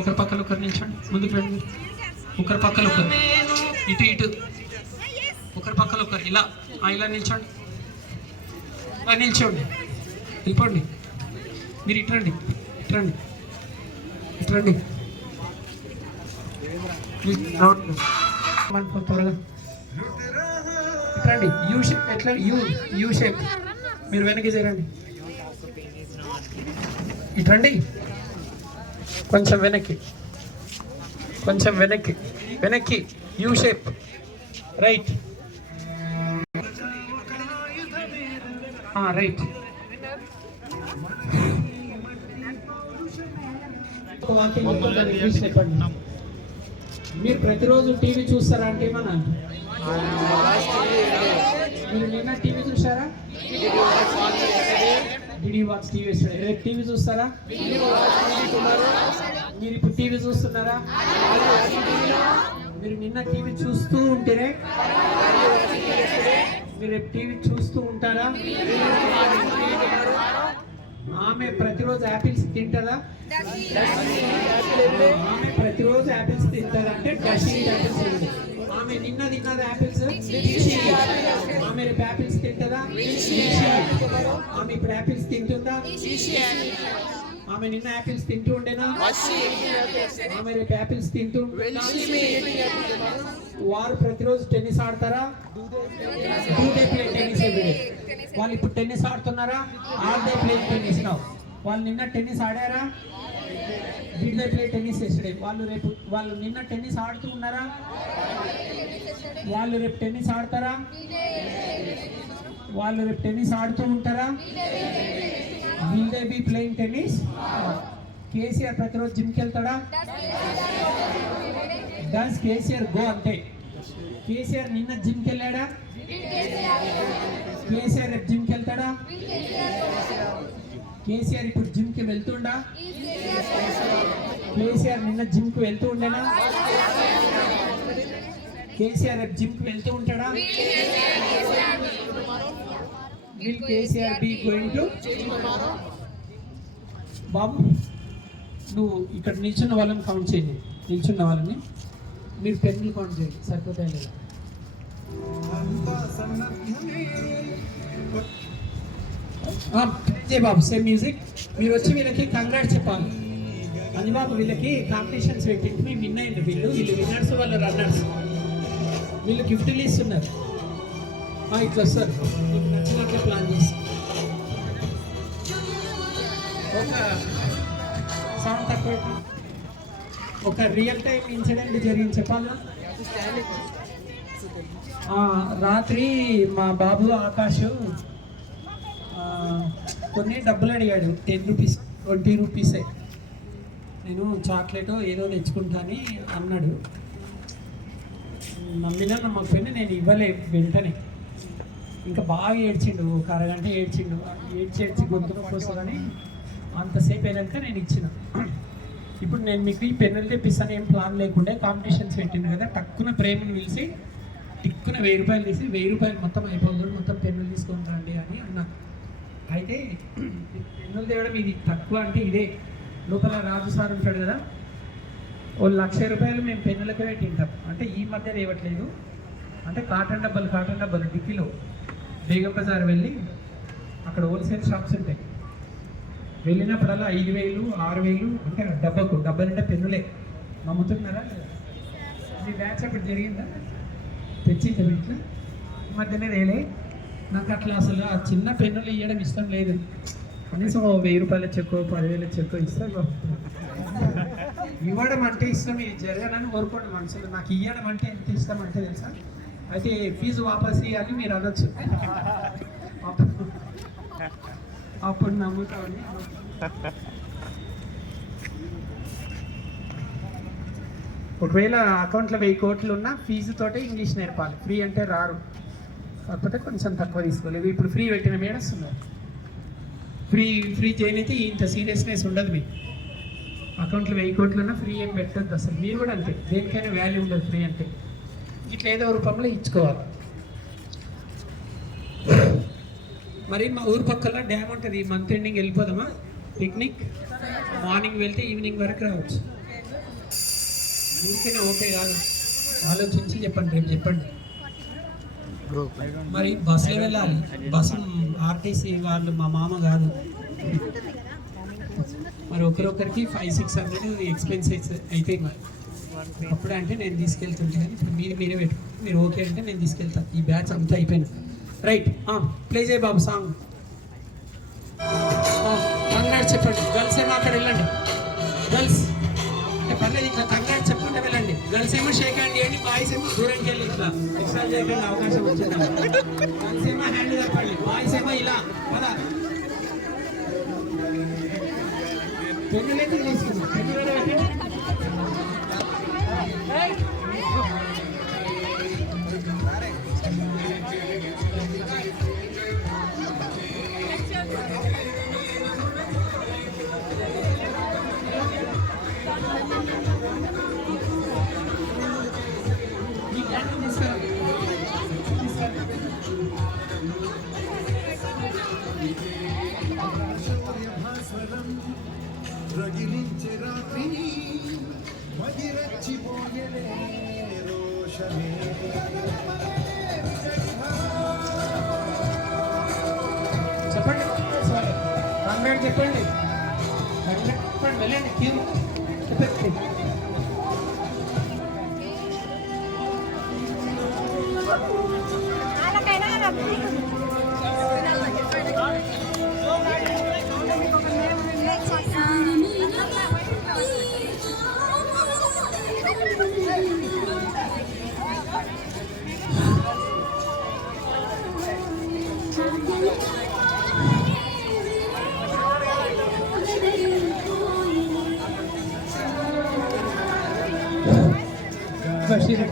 ఒకరి పక్కన ఒకరు నిల్చోండి, ముందుకు రండి. ఒకరి పక్కన ఒకరు, ఇటు ఇటు, ఒకరి పక్కన ఒకరు, ఇలా ఇలా నిల్చోండి, ఇలా నిల్చోండి, వెళ్ళిపోండి. మీరు ఇట్రండి, ఇట్రండి, ఇట్రండి, త్వరగా ఇట్రండి. యూ షేప్, ఎట్లా యూ షేప్. మీరు వెనక్కి చేరండి, ఇట్రండి, కొంచెం వెనక్కి, కొంచెం వెనక్కి, వెనక్కి, యూ షేప్, రైట్, రైట్. చెప్పండి. మీరు ప్రతిరోజు టీవీ చూస్తారా అంటే ఏమన్నా? మీరు నిన్న టీవీ చూసారా? DD watch TV. రేపు టీవీ చూస్తారా? మీరు ఇప్పుడు టీవీ చూస్తున్నారా? మీరు నిన్న టీవీ చూస్తూ ఉంటేనే మీరు రేపు టీవీ చూస్తూ ఉంటారా? ఆమె ప్రతిరోజు యాపిల్స్ తింటారా? ఆమె ప్రతిరోజు యాపిల్స్ తింటారా అంటే డషింగ్ యాపిల్స్. ఆమె నిన్న తిన్నది యాపిల్స్, ఆమె రేపు యాపిల్స్ తింటుందా? ఆమె ఇప్పుడు యాపిల్స్ తింటుందా? ఆమె నిన్న యాపిల్స్ తింటూ ఉండేనా? ఆమె రేపు యాపిల్స్ తింటూ ఉంటుందా? వారు ప్రతిరోజు టెన్నిస్ ఆడతారా? Do they play tennis every day? వాళ్ళు ఇప్పుడు టెన్నిస్ ఆడుతున్నారా? Are they play tennis now? వాళ్ళు నిన్న టెన్నిస్ ఆడారా? Did they play tennis yesterday? వాళ్ళు నిన్న టెన్నిస్ ఆడుతూ ఉన్నారా? వాళ్ళు రేపు టెన్నిస్ ఆడతారా? వాళ్ళు రేపు టెన్నిస్ ఆడుతూ ఉంటారా? Will they be playing tennis? KCR ప్రతిరోజు జిమ్కి వెళ్తాడా? డస్ కేసీఆర్ గో అంటే? కేసీఆర్ నిన్న జిమ్కి వెళ్ళాడా? కేసీఆర్ రేపు జిమ్కి వెళ్తాడా? కేసీఆర్ ఇప్పుడు జిమ్కి వెళ్తుండా? కేసీఆర్ నిన్న జిమ్కి వెళ్తూ ఉండేనా? కేసీఆర్ రేపు జిమ్కి వెళ్తూ ఉంటాడా? Will KCR be going to? బాబు నువ్వు ఇక్కడ నిల్చున్న వాళ్ళని కౌంట్ చేయండి, నిల్చున్న వాళ్ళని మీరు పెన్నులు కౌంట్ చేయండి, సరిపోతాయి లేదా? బాబు సేమ్ మ్యూజిక్. మీరు వచ్చి వీళ్ళకి కంగ్రాట్స్ చెప్పాలి. అని బాబు వీళ్ళకి కాంపిటీషన్స్ పెట్టి విన్ అయింది. వీళ్ళు విన్నర్స్, వాళ్ళు రన్నర్స్. వీళ్ళు గిఫ్ట్లు ఇస్తున్నారు. ఇట్లా వస్తారు, మీకు నచ్చినట్లే ప్లాన్ చేసి. ఒక సౌండ్ తక్కువ. ఒక రియల్ టైం ఇన్సిడెంట్ జరిగింది చెప్పాలా? రాత్రి మా బాబు ఆకాష్ కొన్ని డబ్బులు అడిగాడు, 10 రూపీస్ 20 రూపీసే. నేను చాక్లెట్ ఏదో తెచ్చుకుంటాను అన్నాడు. నమ్మినా నమ్మకపోయినా నేను ఇవ్వలే. వెంటనే ఇంకా బాగా ఏడ్చిండు, ఒక అరగంట ఏడ్చిండు. ఏడ్చి గొంతులో వస్తుందని అంతసేపు అయినాక నేను ఇచ్చిన. ఇప్పుడు నేను మీకు ఈ పెన్నులు తెప్పిస్తాను, ఏం ప్లాన్ లేకుండా కాంపిటీషన్స్ పెట్టింది కదా, టక్కున ప్రేమను పిలిచి టిక్కున 1000 రూపాయలు తీసి 1000 రూపాయలు మొత్తం అయిపోతుంది, మొత్తం పెన్నులు తీసుకొని రండి అని అన్నా. అయితే పెన్నులు తేవడం ఇది తక్కువ అంటే ఇదే. లోపల రాజు సార్ ఉంటాడు కదా, ఓ 1,00,000 రూపాయలు మేము పెన్నులకే పెట్టింటాం. అంటే ఈ మధ్య తేవట్లేదు. అంటే కాటన్ డబ్బాలు డిక్కీలో బేగం బజార్ వెళ్ళి అక్కడ హోల్సేల్ షాప్స్ ఉంటాయి. వెళ్ళినప్పుడల్లా 5,000 6,000 అంటే డబ్బా నిండా పెన్నులే నమ్ముతున్నారా? మీ బ్యాచ్ అప్పుడు జరిగిందా? తెచ్చిందా ఇట్లా? ఈ మధ్యనే తేలే. నాకు అట్లా అసలు ఆ చిన్న పెన్నులు ఇవ్వడం ఇష్టం లేదు. కనీసం 1000 రూపాయల చెక్కు 10,000 చెక్కు ఇస్తాను. ఇవ్వడం అంటే ఇష్టం, ఇది జరగాలని కోరుకోండి మనసులో. నాకు ఇవ్వడం అంటే ఎంత ఇష్టం అంటే తెలుసా? అయితే ఫీజు వాపస్ ఇవ్వాలి మీరు అనొచ్చు, అప్పుడు నమ్ముతామని. ఒకవేళ అకౌంట్లో 1000 కోట్లు ఉన్నా ఫీజుతోటే ఇంగ్లీష్ నేర్పాలి. ఫ్రీ అంటే రారు, కాకపోతే కొంచెం తక్కువ తీసుకోలేదు. ఇప్పుడు ఫ్రీ పెట్టిన మేడమ్స్ ఉన్నారు. ఫ్రీ చేయనైతే ఇంత సీరియస్నెస్ ఉండదు. మీకు అకౌంట్లో 1000 కోట్లు ఉన్నా ఫ్రీ ఏం పెట్టద్దు అసలు. మీరు కూడా అంతే, దేనికైనా వాల్యూ ఉండదు. ఫ్రీ అంటే ఇట్లా ఏదో రూపంలో ఇచ్చుకోవాలి. మరి మా ఊరు పక్కన డ్యామ్ ఉంటుంది. మంత్ ఎండింగ్ వెళ్ళిపోదామా పిక్నిక్? మార్నింగ్ వెళ్తే ఈవినింగ్ వరకు రావచ్చు. ఊరికేనే ఓకే కాదు, ఆలోచించి చెప్పండి, రేపు చెప్పండి. మరి బస్సులో వెళ్ళాలి, బస్సు ఆర్టీసీ వాళ్ళు మా మామ కాదు. మరి ఒకరొకరికి 500-600 ఎక్స్పెన్సెస్ అయిపోయి మరి అప్పుడే అంటే నేను తీసుకెళ్తుంటే, కానీ ఇప్పుడు మీరే పెట్టుకో, మీరు ఓకే అంటే నేను తీసుకెళ్తాను. ఈ బ్యాచ్ అంతా అయిపోయినా రైట్. ప్లే చేయ బాబు సాంగ్. కంగారు చెప్పండి, గర్ల్స్ ఏమో అక్కడ వెళ్ళండి. గర్ల్స్ పర్లేదు, ఇట్లా కంగారు చెప్పుకుంటే వెళ్ళండి. గర్ల్స్ ఏమో షేక్ హ్యాండ్ చేయండి, బాయ్స్ ఏమో దూరంకి వెళ్ళి ఇట్లా ఎక్స్ట్రా చేయకుండా అవకాశం వచ్చింది. గర్ల్స్ ఏమో హ్యాండ్ తప్పండి, బాయ్స్ ఏమో ఇలా కదా. పెన్నులైతే తీసుకున్నాం, పెన్ను వేరే పెట్టండి. రగిలించే రాత్రిని మదిరచ్చిపోయే రోషమే. చెప్పండి సారీ, కాన్వెంట్ చెప్పండి, చెప్పండి వెళ్ళండి. క్యూ చెప్పండి. Basheer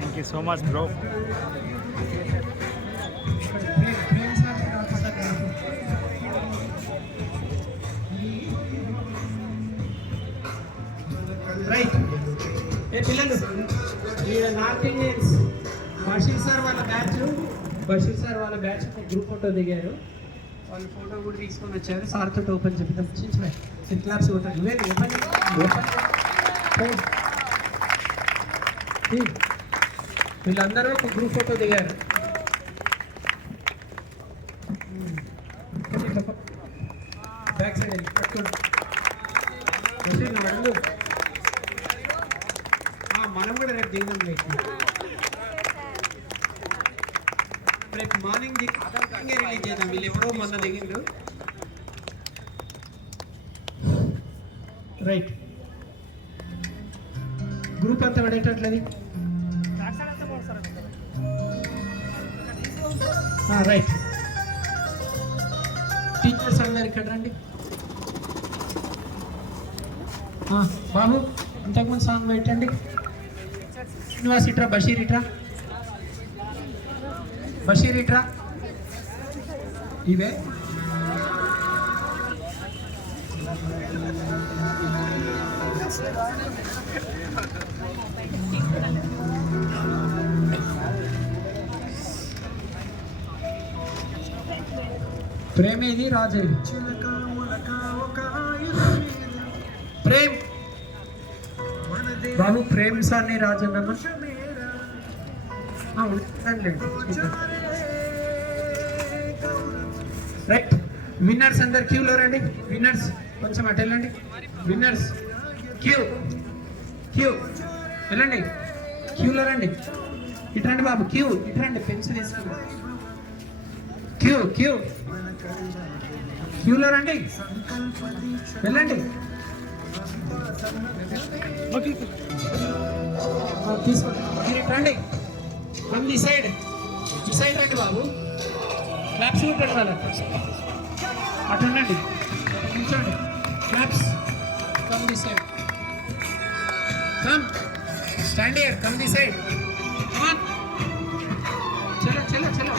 Thank you so much, bro. Right. ఏ పిల్లలు, ఈ నార్త్ ఇండియన్స్ బషీర్ సార్ వాళ్ళ బ్యాచ్ గ్రూప్ ఫోటో దిగారు. వాళ్ళు ఫోటో కూడా తీసుకొని వచ్చారు. సార్తో ఓపెన్ చెప్తాం, చిన్న క్లాప్స్ కొట్టారు. ఇవేంటి ఓపెన్ వీళ్ళందరూ ఒక గ్రూప్ ఫోటో దిగారు. బ్యాక్ సైడ్ పట్టుకోండి. మనం కూడా రేపు దిగుదాం. రేపు మార్నింగ్ రిలీజ్ చేద్దాం. వీళ్ళు ఎవరో మొన్న దిగిండు. రైట్, గ్రూప్ అంతా పడేటట్లది. రైట్, టీచర్స్ అందరు ఇక్కడ రండి. బాబు ఇంతకుముందు సాంగ్ పెట్టండి. శ్రీనివాస్ ఇట్రా, బషీర్ ఇట్రా, బషీర్ ఇట్రా. ఇవే ప్రేమేది రాజేది. ప్రేమ్ బాబు, ప్రేమ్ సార్ని రాజన్న రైట్. విన్నర్స్ అందరు క్యూలో రండి. విన్నర్స్ కొంచెం అటు వెళ్ళండి. విన్నర్స్ క్యూ వెళ్ళండి, క్యూలో రండి. ఇట్రండి బాబు, ఇట్రండి, పెన్సిల్ వేసుకోండి. క్యూలో రండి, వెళ్ళండి. తీసుకోండి, మీరు ఇట్రండి. ఈ సైడ్ రండి బాబు, క్లాప్స్ కొట్టండి వాళ్ళకి. అటు ఉండండి. కూర్చోండి. Claps. Come this side. Come. Stand here. Come this side. Come on. చలో చలో చలో.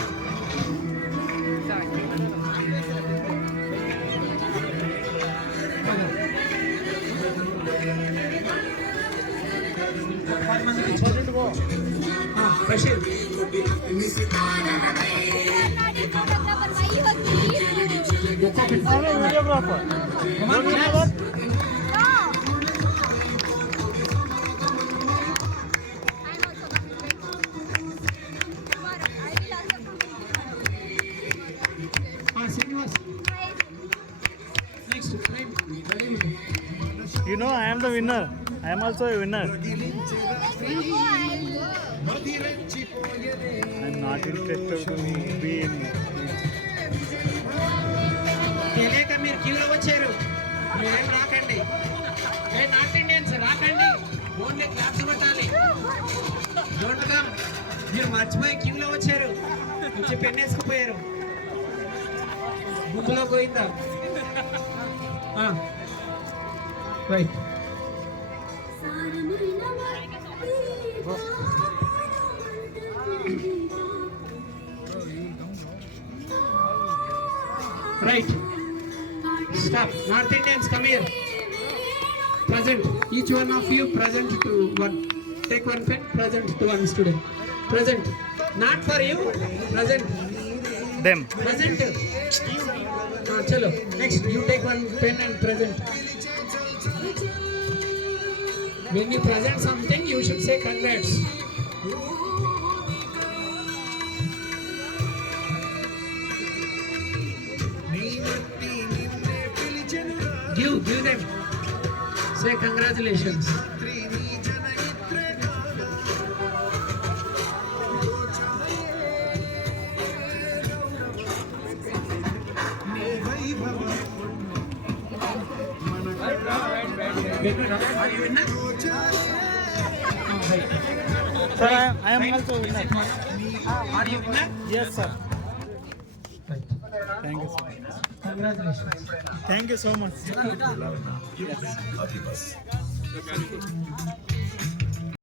Bashir. Videographer Come on, claps. Srinivas. Next, frame. Very good. You know, I am the winner. I am also a winner. I am not interested to be in. తెలియక మీరు క్యూలో వచ్చారు. మీరేం రాకండి. ఏ north Indians రాకండి. ఓన్లీ క్లాప్స్ కొట్టాలి. Don't come. మీరు మర్చిపోయి క్యూలో వచ్చారు. వచ్చి పెన్ వేసుకుపోయారు. గుంపులో పోయిందా? Right. Right. Stop. North Indians, come here. Present. Each one of you present to one. Take one pen. Present to one student. Present. Not for you. Present. Them. Present. Chalo. Next, you take one pen and present. When you present something, you should say congrats. Give them. Say congratulations. Are you winner? Sir, I am also a winner. Are you winner? Yes, sir. Right. Thank you, sir. Congratulations. Thank you so much. Yes.